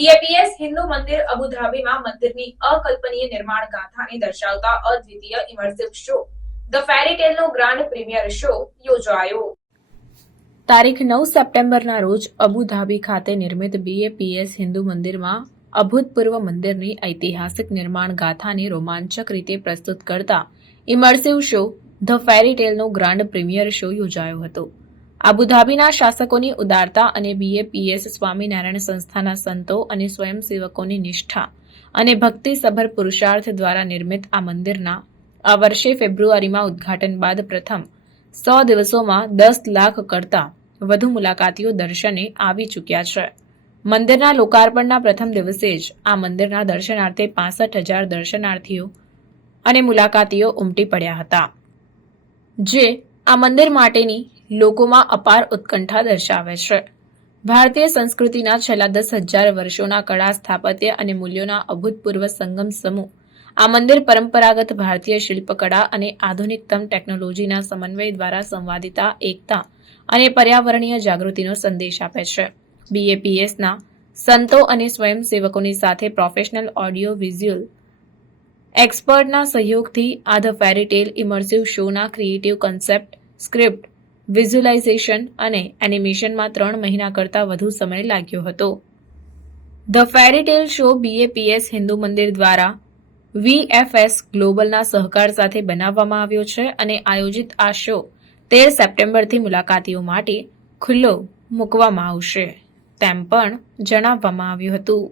BAPS Hindu મંદિર અબુધાબીમાં મંદિરની અકલ્પનીય નિર્માણ ગાથાને દર્શાવતા અદ્વિતીય ઇમર્સિવ શો ધ ફેરી ટેલનો ગ્રાન્ડ પ્રીમિયર શો યોજાયો. તારીખ નવ સપ્ટેમ્બરના રોજ અબુધાબી ખાતે નિર્મિત બીએપીએસ હિન્દુ મંદિરમાં અભૂતપૂર્વ મંદિરની ઐતિહાસિક નિર્માણ ગાથાને રોમાંચક રીતે પ્રસ્તુત કરતા ઇમર્સિવ શો ધ ફેરી ટેલનો ગ્રાન્ડ પ્રીમિયર શો યોજાયો હતો. અબુધાબીના શાસકોની ઉદારતા અને બીએપીએસ સ્વામિનારાયણ સંસ્થાના સંતો અને સ્વયંસેવકોની નિષ્ઠા અને ભક્તિસભર પુરુષાર્થ દ્વારા નિર્મિત આ મંદિરના આ વર્ષે ફેબ્રુઆરીમાં ઉદ્ઘાટન બાદ પ્રથમ સો દિવસોમાં દસ લાખ કરતાં વધુ મુલાકાતીઓ દર્શને આવી ચૂક્યા છે. મંદિરના લોકાર્પણના પ્રથમ દિવસે જ આ મંદિરના દર્શનાર્થે પાસઠ હજાર દર્શનાર્થીઓ અને મુલાકાતીઓ ઉમટી પડ્યા હતા. જે આ મંદિર માટેની લોકોમાં અપાર ઉત્કંઠા દર્શાવે છે. ભારતીય સંસ્કૃતિના છેલ્લા દસ હજાર વર્ષોના કળા સ્થાપત્ય અને મૂલ્યોના અભૂતપૂર્વ સંગમ સમૂહ, આ મંદિર પરંપરાગત ભારતીય શિલ્પકળા અને આધુનિકતમ ટેકનોલોજીના સમન્વય દ્વારા સંવાદિતા, એકતા અને પર્યાવરણીય જાગૃતિનો સંદેશ આપે છે. બીએપીએસના સંતો અને સ્વયંસેવકોની સાથે પ્રોફેશનલ ઓડિયો વિઝ્યુઅલ એક્સપર્ટના સહયોગથી આ ધ ફેરીટેલ ઇમર્સિવ શોના ક્રિએટિવ કન્સેપ્ટ સ્ક્રિપ્ટ વિઝ્યુલાઇઝેશન અને એનિમેશનમાં ત્રણ મહિના કરતાં વધુ સમય લાગ્યો હતો. The fairytale show BAPS Hindu Mandir દ્વારા વીએફએસ ગ્લોબલના સહકાર સાથે બનાવવામાં આવ્યો છે અને આયોજિત આ શો તેર સપ્ટેમ્બરથી મુલાકાતીઓ માટે ખુલ્લો મૂકવામાં આવશે, તેમ પણ જણાવવામાં આવ્યું હતું.